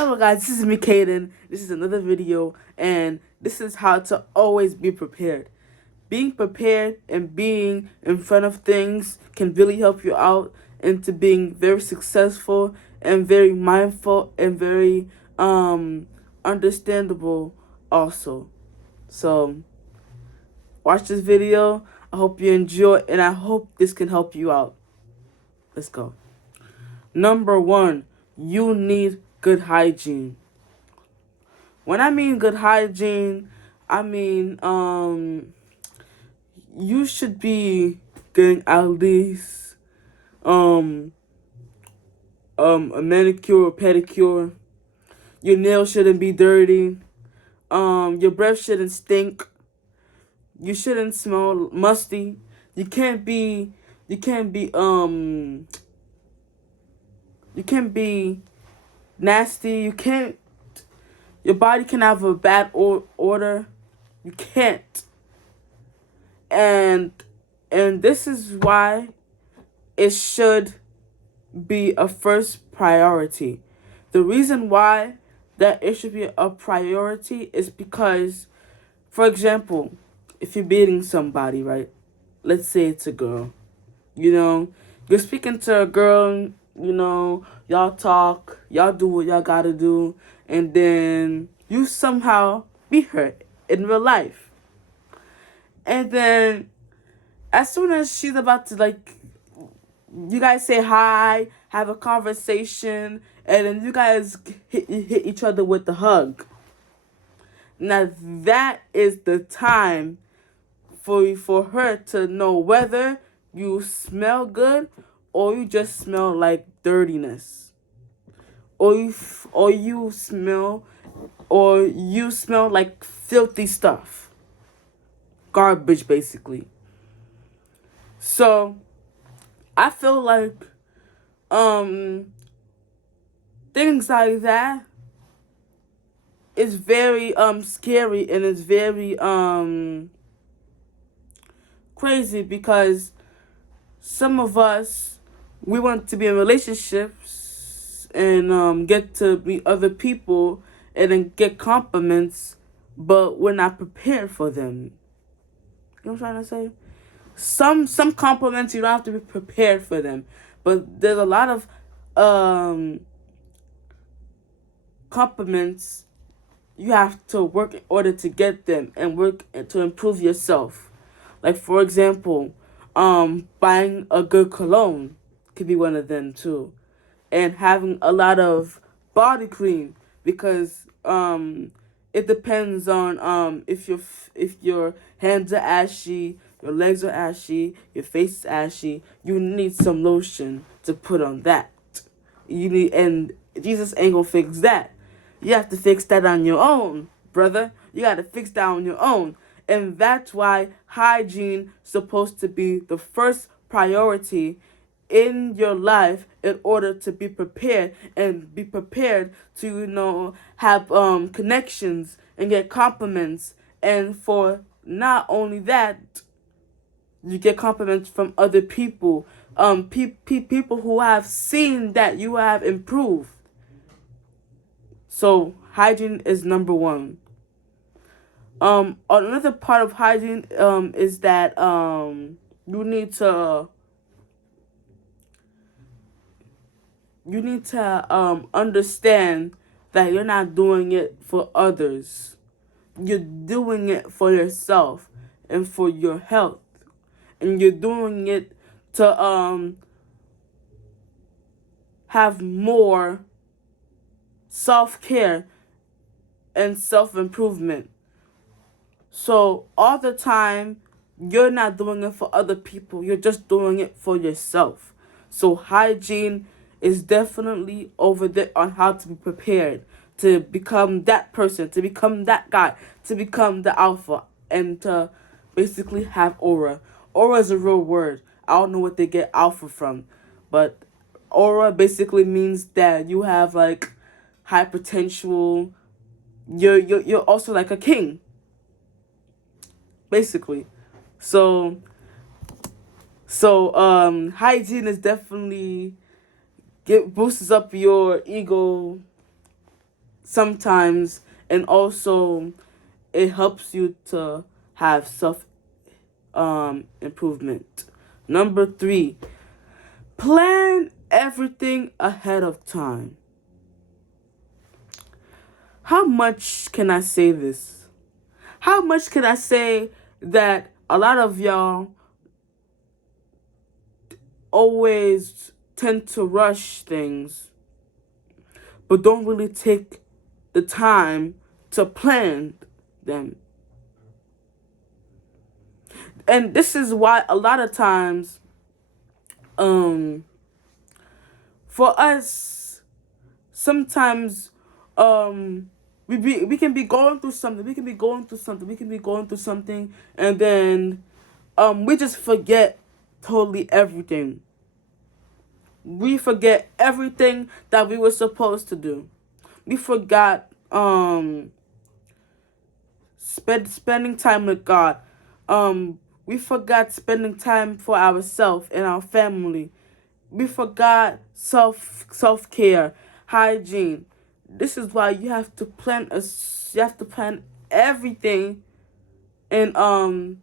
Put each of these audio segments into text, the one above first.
Hello guys, this is me Kaden. This is another video and this is how to always be prepared. Being prepared and being in front of things can really help you out into being very successful and very mindful and very understandable also. So watch this video. I hope you enjoy it and I hope this can help you out. Let's go. Number 1, you need good hygiene. When I mean good hygiene, I mean you should be getting at least a manicure or pedicure. Your nails shouldn't be dirty. Your breath shouldn't stink. You shouldn't smell musty. You can't be you can't be you can't be nasty. Your body can have a bad odor. You can't. And this is why it should be a first priority. The reason why that it should be a priority is because, for example, if you're dating somebody, right? Let's say it's a girl. You're speaking to a girl, y'all talk, y'all do what y'all gotta do, and then you somehow meet her in real life. And then as soon as she's about to, you guys say hi, have a conversation, and then you guys hit each other with a hug. Now that is the time for her to know whether you smell good or you just smell like dirtiness, or you smell like filthy stuff, garbage basically. So I feel like things like that is very scary, and it's very crazy, because some of us, we want to be in relationships and get to meet other people and then get compliments, but we're not prepared for them. You know what I'm trying to say? Some compliments, you don't have to be prepared for them, but there's a lot of compliments you have to work in order to get them and work to improve yourself. Like, for example, buying a good cologne could be one of them too, and having a lot of body cream, because it depends on if your hands are ashy, your legs are ashy, your face is ashy. You need some lotion to put on that. And Jesus ain't gonna fix that. You have to fix that on your own, brother. You got to fix that on your own. And that's why hygiene is supposed to be the first priority in your life, in order to be prepared and be prepared to, have connections and get compliments. And for not only that, you get compliments from other people, people who have seen that you have improved. So hygiene is number 1. Another part of hygiene is that you need to understand that you're not doing it for others. You're doing it for yourself and for your health, and you're doing it to have more self-care and self-improvement. So all the time, you're not doing it for other people. You're just doing it for yourself. So hygiene is definitely over there on how to be prepared to become that person, to become that guy, to become the alpha, and to basically have aura. Aura is a real word. I don't know what they get alpha from, but aura basically means that you have like high potential. You're also like a king, basically. So hygiene is definitely boosts up your ego sometimes, and also it helps you to have self improvement. Number 3, plan everything ahead of time. How much can I say this? How much can I say that a lot of y'all always tend to rush things, but don't really take the time to plan them? And this is why a lot of times, for us, sometimes, we can be going through something. We can be going through something. We can be going through something, and then, we just forget totally everything. We forget everything that we were supposed to do. We forgot spending time with God. We forgot spending time for ourselves and our family. We forgot self care, hygiene. This is why you have to plan everything. And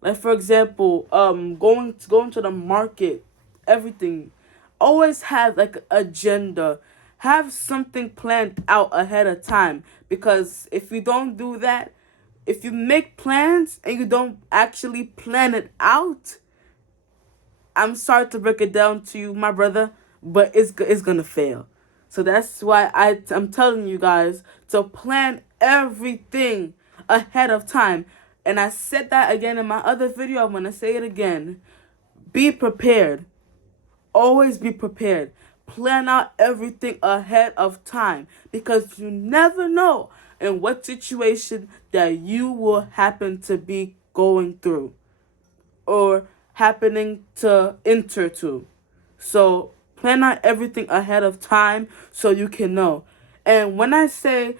like, for example, going to the market, everything. Always have like an agenda. Have something planned out ahead of time, because if you don't do that, if you make plans and you don't actually plan it out, I'm sorry to break it down to you, my brother, but it's gonna fail. So that's why I'm telling you guys to plan everything ahead of time. And I said that again in my other video. I'm gonna say it again. Be prepared. Always be prepared. Plan out everything ahead of time, because you never know in what situation that you will happen to be going through or happening to enter to. So plan out everything ahead of time so you can know. And when I say,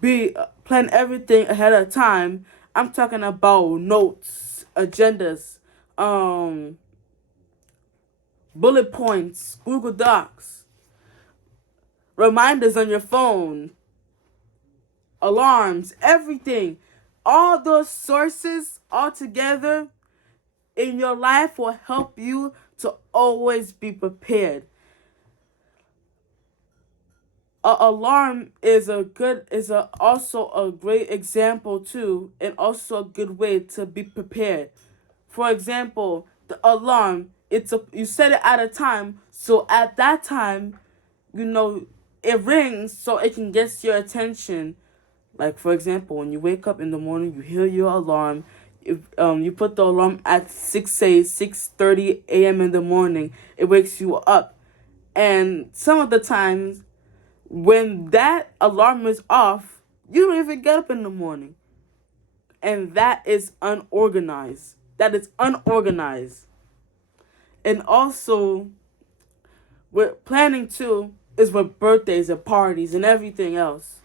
be plan everything ahead of time, I'm talking about notes, agendas, bullet points, Google Docs, reminders on your phone, alarms, everything. All those sources all together in your life will help you to always be prepared. A alarm is also a great example too, and also a good way to be prepared. For example, the alarm, you set it at a time, so at that time, it rings so it can get your attention. Like, for example, when you wake up in the morning, you hear your alarm. If you put the alarm at 6:30 a.m. in the morning, it wakes you up. And some of the times when that alarm is off, you don't even get up in the morning. And that is unorganized. That is unorganized. And also, with planning too is with birthdays and parties and everything else.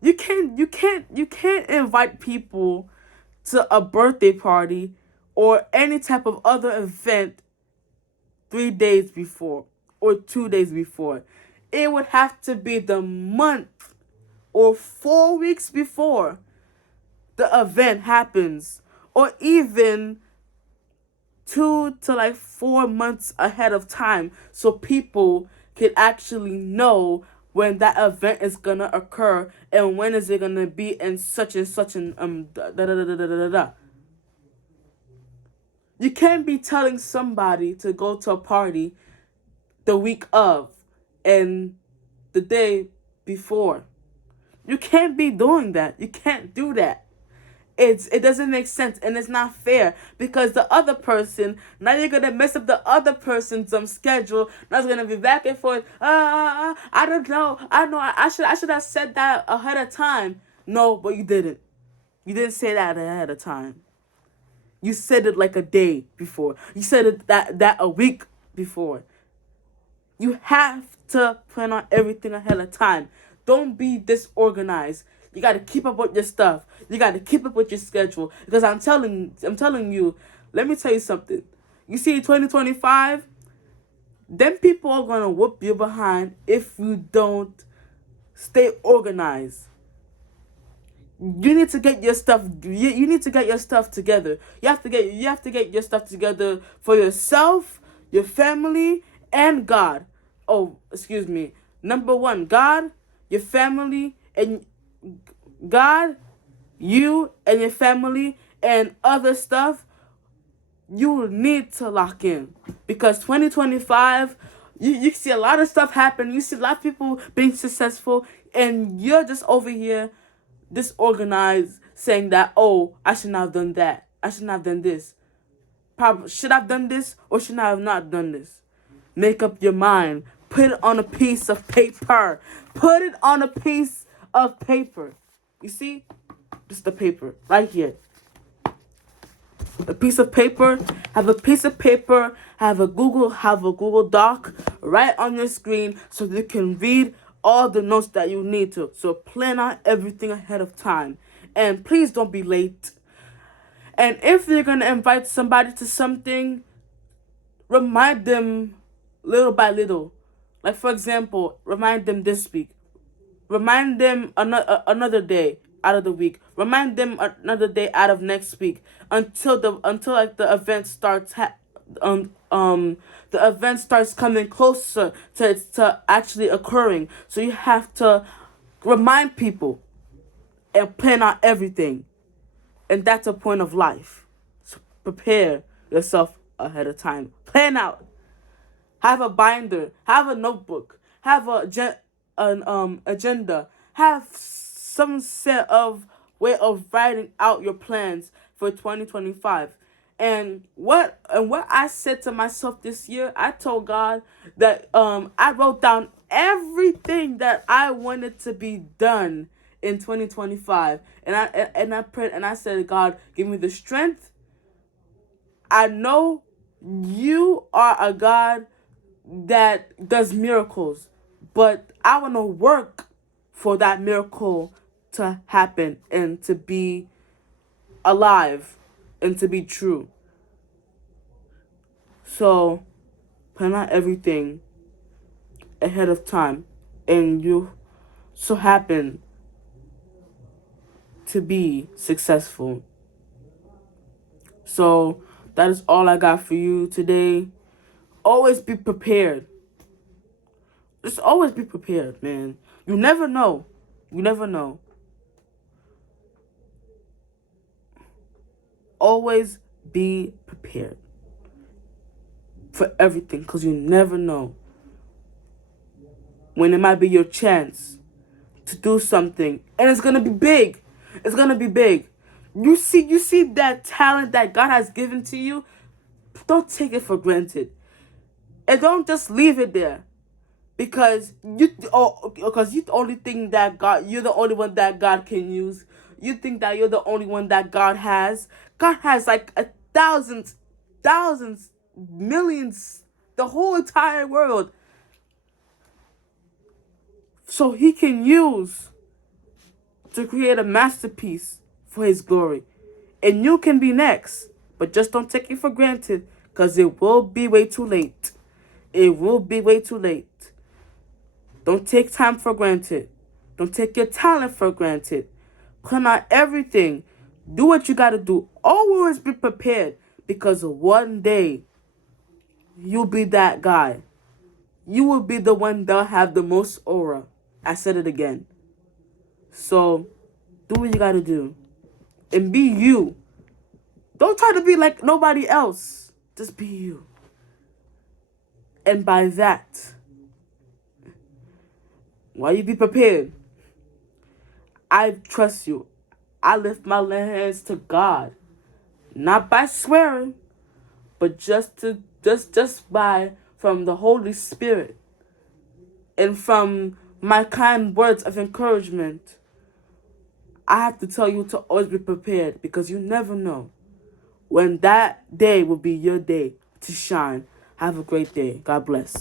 You can't invite people to a birthday party or any type of other event 3 days before or 2 days before. It would have to be the month or 4 weeks before the event happens, or even 2 to 4 months ahead of time, so people can actually know when that event is gonna occur and when is it gonna be in such and such an da da da da da da da. You can't be telling somebody to go to a party the week of and the day before. You can't be doing that. You can't do that. It doesn't make sense, and it's not fair, because the other person, now you're gonna mess up the other person's schedule. Now it's gonna be back and forth. I don't know. I should have said that ahead of time. No, but you didn't. You didn't say that ahead of time. You said it like a day before. You said it that a week before. You have to plan on everything ahead of time. Don't be disorganized. You got to keep up with your stuff. You got to keep up with your schedule. Because I'm telling you, let me tell you something. You see, 2025, then people are gonna whoop you behind if you don't stay organized. You need to get your stuff. You need to get your stuff together. You have to get your stuff together for yourself, your family, and God. Oh, excuse me. Number one, God, your family, and God, you and your family, and other stuff. You need to lock in, because 2025, you see a lot of stuff happen. You see a lot of people being successful, and you're just over here disorganized, saying that, oh, I should not have done that, I should not have done this, probably should I have done this, or should I have not done this. Make up your mind. Put it on a piece of paper. Put it on a piece of paper. You see, just the paper right here. A piece of paper. Have a piece of paper. Have a Google Doc right on your screen, so you can read all the notes that you need to. So plan out everything ahead of time, and please don't be late. And if you're gonna invite somebody to something, remind them little by little. Like, for example, remind them this week. Remind them another day out of the week. Remind them another day out of next week, until like the event starts the event starts coming closer to actually occurring. So you have to remind people and plan out everything. And that's a point of life. So prepare yourself ahead of time. Plan out. Have a binder. Have a notebook. Have an agenda. Have some set of way of writing out your plans for 2025. And what I said to myself this year, I told God that I wrote down everything that I wanted to be done in 2025, and I prayed and I said, God, give me the strength. I know you are a God that does miracles, but I want to work for that miracle to happen and to be alive and to be true. So plan out everything ahead of time, and you so happen to be successful. So that is all I got for you today. Always be prepared. Just always be prepared, man. You never know. You never know. Always be prepared for everything, because you never know when it might be your chance to do something, and it's gonna be big. It's gonna be big. You see that talent that God has given to you. Don't take it for granted, and don't just leave it there, because you only think that you're the only one that God can use. You think that you're the only one that God has. God has like thousands, millions, the whole entire world. So He can use to create a masterpiece for His glory. And you can be next. But just don't take it for granted, because it will be way too late. It will be way too late. Don't take time for granted. Don't take your talent for granted. Plan out everything. Do what you gotta do. Always be prepared, because one day you'll be that guy. You will be the one that'll have the most aura. I said it again. So do what you gotta do. And be you. Don't try to be like nobody else. Just be you. And by that, while you be prepared, I trust you. I lift my hands to God. Not by swearing, but just by from the Holy Spirit, and from my kind words of encouragement. I have to tell you to always be prepared, because you never know when that day will be your day to shine. Have a great day. God bless.